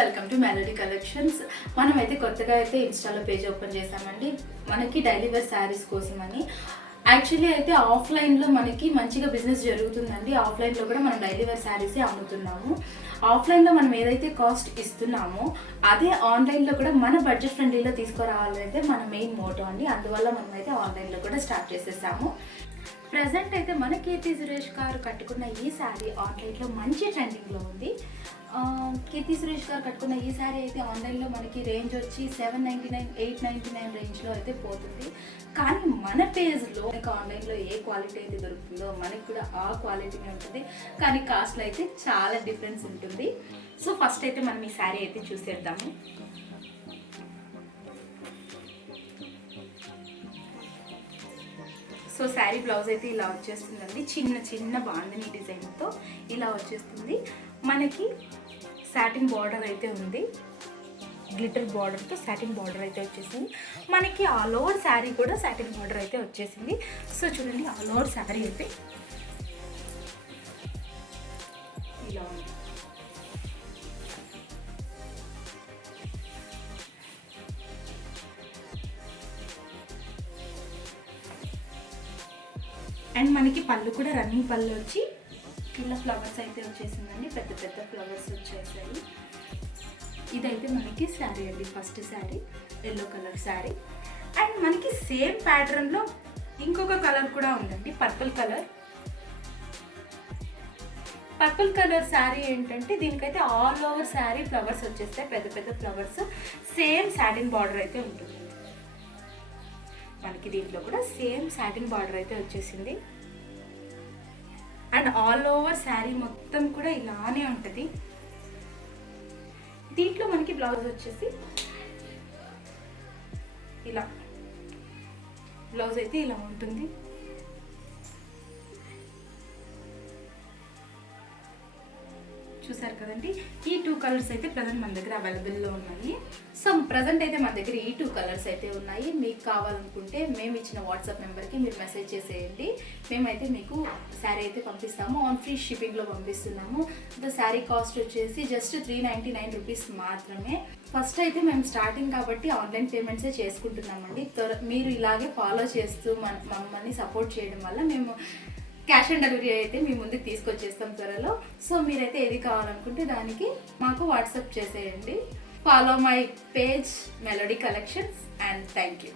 Welcome to melody collections. మనమైతే కొత్తగా అయితే ఇన్స్టాలో పేజ్ ఓపెన్ చేసామండి. మనకి డైలీ వేర్ శారీస్ కోసమని. యాక్చువల్లీ అయితే ఆఫ్లైన్లో మనకి మంచిగా బిజినెస్ జరుగుతుందండి. ఆఫ్లైన్లో కూడా మనం డైలీ వేర్ శారీసే అమ్ముతున్నాము. ఆఫ్లైన్లో మనం ఏదైతే కాస్ట్ ఇస్తున్నామో అదే ఆన్లైన్లో కూడా మన బడ్జెట్ ఫ్రెండ్లీలో తీసుకురావాలైతే మన మెయిన్ మోటో అండి. అందువల్ల మనమైతే ఆన్లైన్లో కూడా స్టార్ట్ చేసేసాము. ప్రజెంట్ అయితే మన కీర్తి సురేష్ గారు కట్టుకున్న ఈ శారీ ఆన్లైన్లో మంచి ట్రెండింగ్లో ఉంది. కీర్తి సురేష్ గారు కట్టుకున్న ఈ శారీ అయితే ఆన్లైన్లో మనకి రేంజ్ వచ్చి 799, 899 రేంజ్లో అయితే పోతుంది. కానీ మన పేజ్లో మనకు ఆన్లైన్లో ఏ క్వాలిటీ అయితే దొరుకుతుందో మనకి కూడా ఆ క్వాలిటీనే ఉంటుంది. కానీ కాస్ట్లో అయితే చాలా డిఫరెన్స్ ఉంటుంది. సో ఫస్ట్ అయితే మనం ఈ శారీ అయితే చూసేద్దాము. సో శారీ బ్లౌజ్ అయితే ఇలా వచ్చేస్తుందండి. చిన్న చిన్న బాందిని డిజైన్తో ఇలా వచ్చేస్తుంది. మనకి సాటిన్ బార్డర్ అయితే ఉంది. గ్లిటర్ బార్డర్తో సాటిన్ బార్డర్ అయితే వచ్చేసింది. మనకి ఆల్ ఓవర్ శారీ కూడా సాటిన్ బార్డర్ అయితే వచ్చేసింది. సో చూడండి, ఆల్ ఓవర్ శారీ అయితే ఇలా ఉంది. అండ్ మనకి పళ్ళు కూడా రన్నింగ్ పళ్ళు వచ్చి ఇలా ఫ్లవర్స్ అయితే వచ్చేసిందండి. పెద్ద పెద్ద ఫ్లవర్స్ వచ్చేసాయి. ఇదైతే మనకి శారీ అండి. First sari yellow colour sari. And మనకి సేమ్ ప్యాటర్న్లో ఇంకొక కలర్ కూడా ఉందండి, purple colour. Purple colour sari ఏంటంటే దీనికైతే ఆల్ ఓవర్ శారీ ఫ్లవర్స్ వచ్చేస్తాయి, పెద్ద పెద్ద ఫ్లవర్స్. సేమ్ సాటిన్ బార్డర్ అయితే ఉంటుంది. మనకి దీంట్లో కూడా సేమ్ సాటిన్ బార్డర్ అయితే వచ్చేసింది. అండ్ ఆల్ ఓవర్ శారీ మొత్తం కూడా ఇలానే ఉంటుంది. దీంట్లో మనకి బ్లౌజ్ వచ్చేసి ఇలా, బ్లౌజ్ అయితే ఇలా ఉంటుంది. చూసారు కదండి, ఈ 2 కలర్స్ అయితే ప్రజెంట్ మన దగ్గర అవైలబుల్లో ఉన్నాయి. సో ప్రజెంట్ అయితే మన దగ్గర ఈ 2 కలర్స్ అయితే ఉన్నాయి. మీకు కావాలనుకుంటే మేము ఇచ్చిన వాట్సాప్ నెంబర్కి మీరు మెసేజ్ చేసేయండి. మేమైతే మీకు శారీ అయితే పంపిస్తాము. ఆన్ ఫ్రీ షిప్పింగ్లో పంపిస్తున్నాము. ద శారీ కాస్ట్ వచ్చేసి జస్ట్ 399 రూపీస్ మాత్రమే. ఫస్ట్ అయితే మేము స్టార్టింగ్ కాబట్టి ఆన్లైన్ పేమెంట్సే చేసుకుంటున్నామండి. మీరు ఇలాగే ఫాలో చేస్తూ మమ్మల్ని సపోర్ట్ చేయడం వల్ల మేము క్యాష్ ఆన్ డెలివరీ అయితే మీ ముందుకు తీసుకొచ్చేస్తాం త్వరలో. సో మీరైతే ఏది కావాలనుకుంటే దానికి మాకు వాట్సాప్ చేసేయండి. Follow my page melody collections and thank you.